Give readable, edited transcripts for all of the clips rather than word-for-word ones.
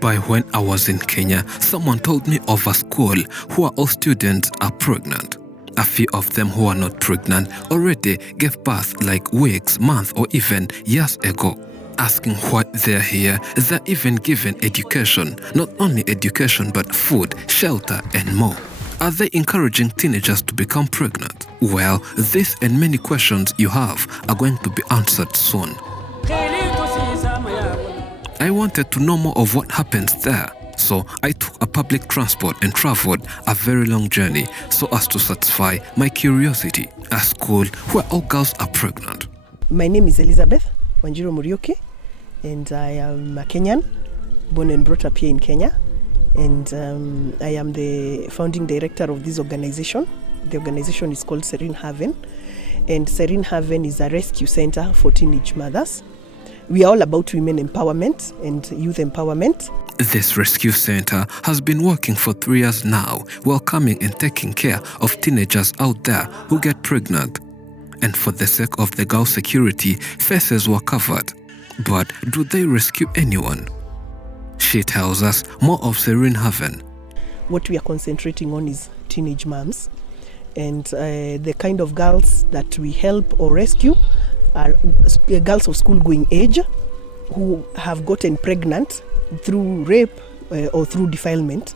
By when I was in Kenya, someone told me of a school where all students are pregnant. A few of them who are not pregnant already gave birth like weeks, months, or even years ago. Asking why they're here, they're even given education, not only education but food, shelter, and more. Are they encouraging teenagers to become pregnant? Well, this and many questions you have are going to be answered soon. I wanted to know more of what happens there, so I took a public transport and traveled a very long journey so as to satisfy my curiosity. A school where all girls are pregnant. My name is Elizabeth Wanjiro Murioki, and I am a Kenyan, born and brought up here in Kenya. And I am the founding director of this organization. The organization is called Serene Haven, and Serene Haven is a rescue center for teenage mothers. We are all about women empowerment and youth empowerment. This rescue center has been working for 3 years now, welcoming and taking care of teenagers out there who get pregnant. And for the sake of the girl security, faces were covered. But do they rescue anyone? She tells us more of Serene Haven. What we are concentrating on is teenage moms, and the kind of girls that we help or rescue are girls of school-going age who have gotten pregnant through rape or through defilement,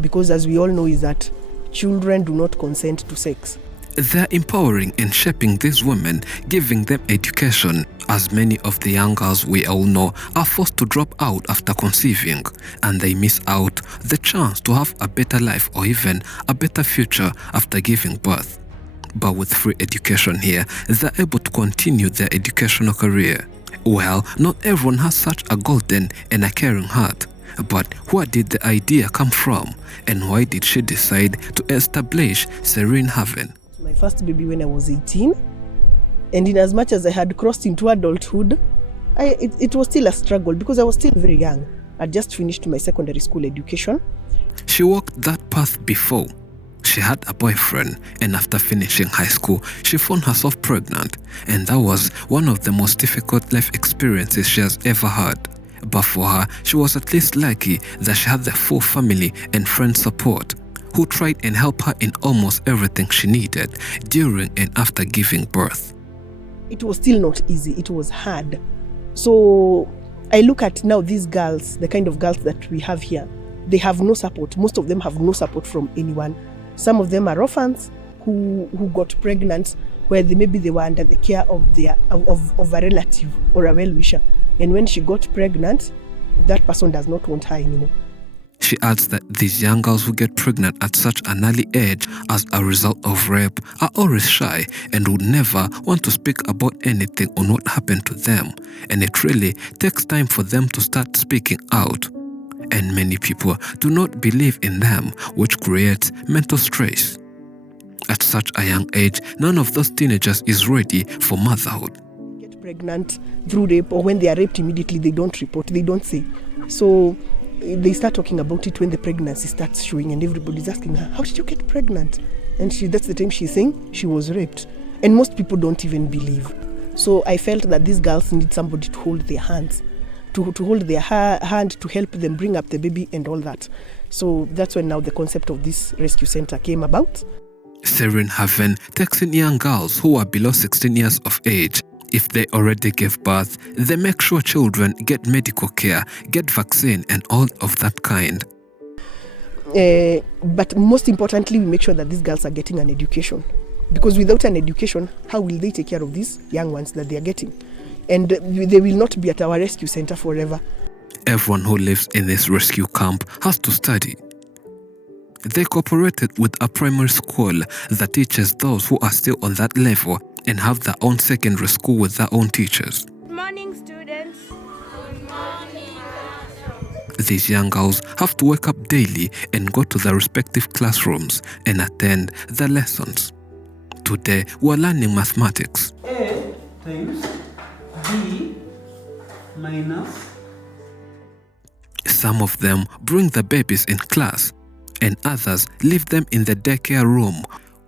because as we all know is that children do not consent to sex. They're empowering and shaping these women, giving them education, as many of the young girls we all know are forced to drop out after conceiving, and they miss out the chance to have a better life or even a better future after giving birth. But with free education here, they're able to continue their educational career. Well, not everyone has such a golden and a caring heart. But where did the idea come from? And why did she decide to establish Serene Haven? My first baby when I was 18. And in as much as I had crossed into adulthood, it was still a struggle because I was still very young. I just finished my secondary school education. She walked that path before. She had a boyfriend, and after finishing high school, she found herself pregnant, and that was one of the most difficult life experiences she has ever had. But for her, she was at least lucky that she had the full family and friend support, who tried and helped her in almost everything she needed during and after giving birth. It was still not easy, it was hard. So I look at now these girls, the kind of girls that we have here, they have no support. Most of them have no support from anyone. Some of them are orphans who got pregnant where maybe they were under the care of of a relative or a well-wisher. And when she got pregnant, that person does not want her anymore. She adds that these young girls who get pregnant at such an early age as a result of rape are always shy and would never want to speak about anything on what happened to them. And it really takes time for them to start speaking out. And many people do not believe in them, which creates mental stress. At such a young age, none of those teenagers is ready for motherhood. Get pregnant through rape, or when they are raped immediately, they don't report, they don't say. So they start talking about it when the pregnancy starts showing, and everybody's asking her, how did you get pregnant? And that's the time she's saying she was raped. And most people don't even believe. So I felt that these girls need somebody to hold their hands, to hold their hand, to help them bring up the baby and all that. So that's when now the concept of this rescue center came about. Serene Haven takes in young girls who are below 16 years of age. If they already gave birth, they make sure children get medical care, get vaccine and all of that kind. But most importantly, we make sure that these girls are getting an education. Because without an education, how will they take care of these young ones that they are getting? And they will not be at our rescue center forever. Everyone who lives in this rescue camp has to study. They cooperated with a primary school that teaches those who are still on that level and have their own secondary school with their own teachers. Good morning, students. Good morning. These young girls have to wake up daily and go to their respective classrooms and attend their lessons. Today, we're learning mathematics. A times B minus. Some of them bring the babies in class, and others leave them in the daycare room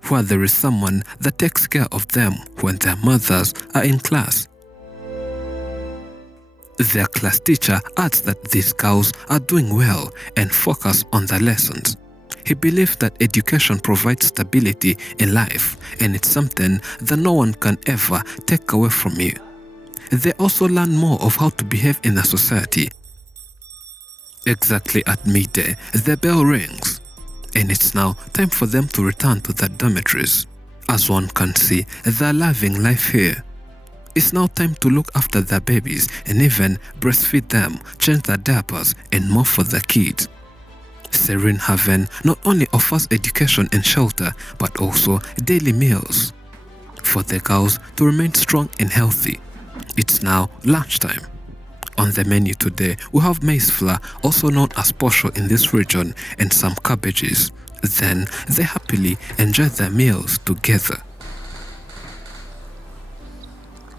where there is someone that takes care of them when their mothers are in class. Their class teacher adds that these girls are doing well and focus on their lessons. He believes that education provides stability in life, and it's something that no one can ever take away from you. They also learn more of how to behave in a society. Exactly at midday, the bell rings, and it's now time for them to return to their dormitories. As one can see, they're loving life here. It's now time to look after their babies and even breastfeed them, change their diapers, and more for the kids. Serene Haven not only offers education and shelter, but also daily meals for the girls to remain strong and healthy. It's now lunchtime. On the menu today, we have maize flour, also known as posho in this region, and some cabbages. Then they happily enjoy their meals together.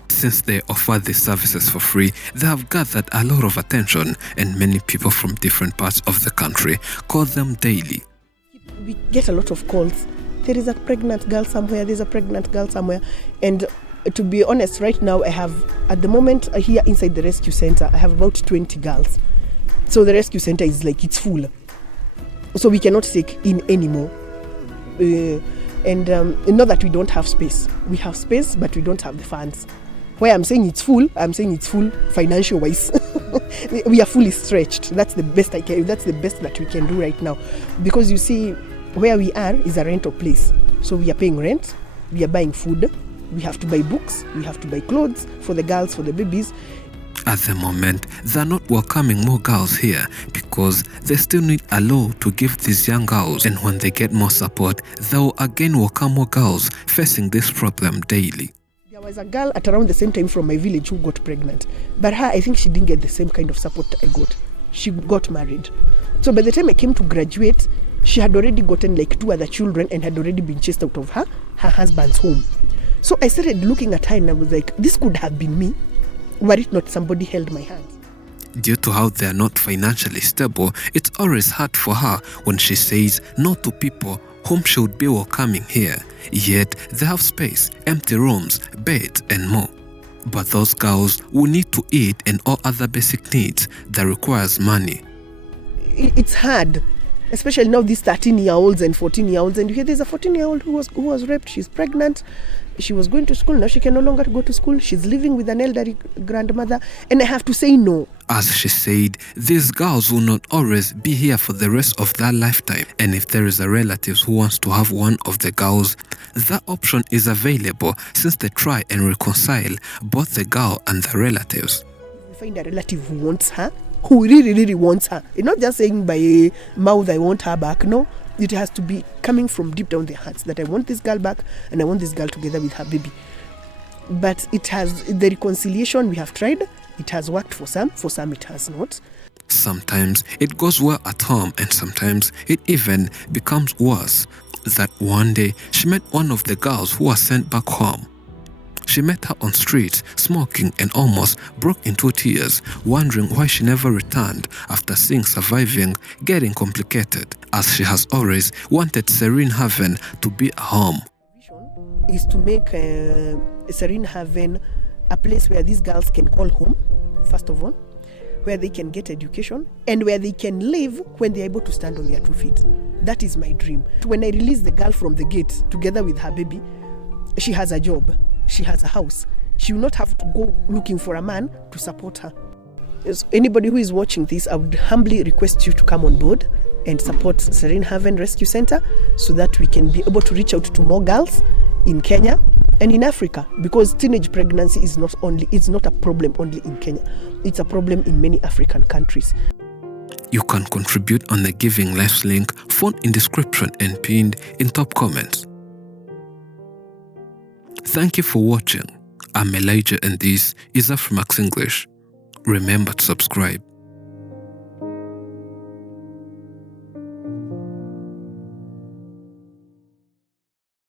Since they offer these services for free, they have gathered a lot of attention, and many people from different parts of the country call them daily. We get a lot of calls. There is a pregnant girl somewhere, there's a pregnant girl somewhere. And to be honest, right now I have, at the moment here inside the rescue center, I have about 20 girls. So the rescue center is like, it's full. So we cannot take in anymore. Not that we don't have space. We have space, but we don't have the funds. Where I'm saying it's full financial wise. We are fully stretched. That's the best that we can do right now. Because you see, where we are is a rental place. So we are paying rent, we are buying food, we have to buy books, we have to buy clothes for the girls, for the babies. At the moment, they're not welcoming more girls here because they still need a law to give these young girls, and when they get more support, they will again welcome more girls facing this problem daily. There was a girl at around the same time from my village who got pregnant, but her, I think she didn't get the same kind of support I got. She got married. So by the time I came to graduate, she had already gotten like 2 other children and had already been chased out of her husband's home. So I started looking at her and I was like, this could have been me, were it not somebody held my hand. Due to how they are not financially stable, it's always hard for her when she says no to people whom she would be welcoming here. Yet they have space, empty rooms, beds and more. But those girls will need to eat and all other basic needs that requires money. It's hard, especially now these 13-year-olds and 14-year-olds, and you hear there's a 14-year-old who was raped. She's pregnant. She was going to school. Now she can no longer go to school. She's living with an elderly grandmother, and I have to say no. As she said, these girls will not always be here for the rest of their lifetime, and if there is a relative who wants to have one of the girls, that option is available since they try and reconcile both the girl and the relatives. We find a relative who wants her, who really wants her. It's not just saying by mouth, I want her back. No, it has to be coming from deep down their hearts that I want this girl back and I want this girl together with her baby. But it has, the reconciliation we have tried, it has worked for some it has not. Sometimes it goes well at home and sometimes it even becomes worse. That one day she met one of the girls who was sent back home. She met her on streets, smoking, and almost broke into tears, wondering why she never returned after seeing surviving getting complicated, as she has always wanted Serene Haven to be a home. Is to make Serene Haven a place where these girls can call home, first of all, where they can get education, and where they can live when they're able to stand on their 2 feet. That is my dream. When I release the girl from the gate, together with her baby, she has a job. She has a house. She will not have to go looking for a man to support her. As anybody who is watching this, I would humbly request you to come on board and support Serene Haven Rescue Center so that we can be able to reach out to more girls in Kenya and in Africa, because teenage pregnancy is not a problem only in Kenya. It's a problem in many African countries. You can contribute on the Giving Lives link found in description and pinned in top comments. Thank you for watching. I'm Elijah and this is Afrimax English. Remember to subscribe.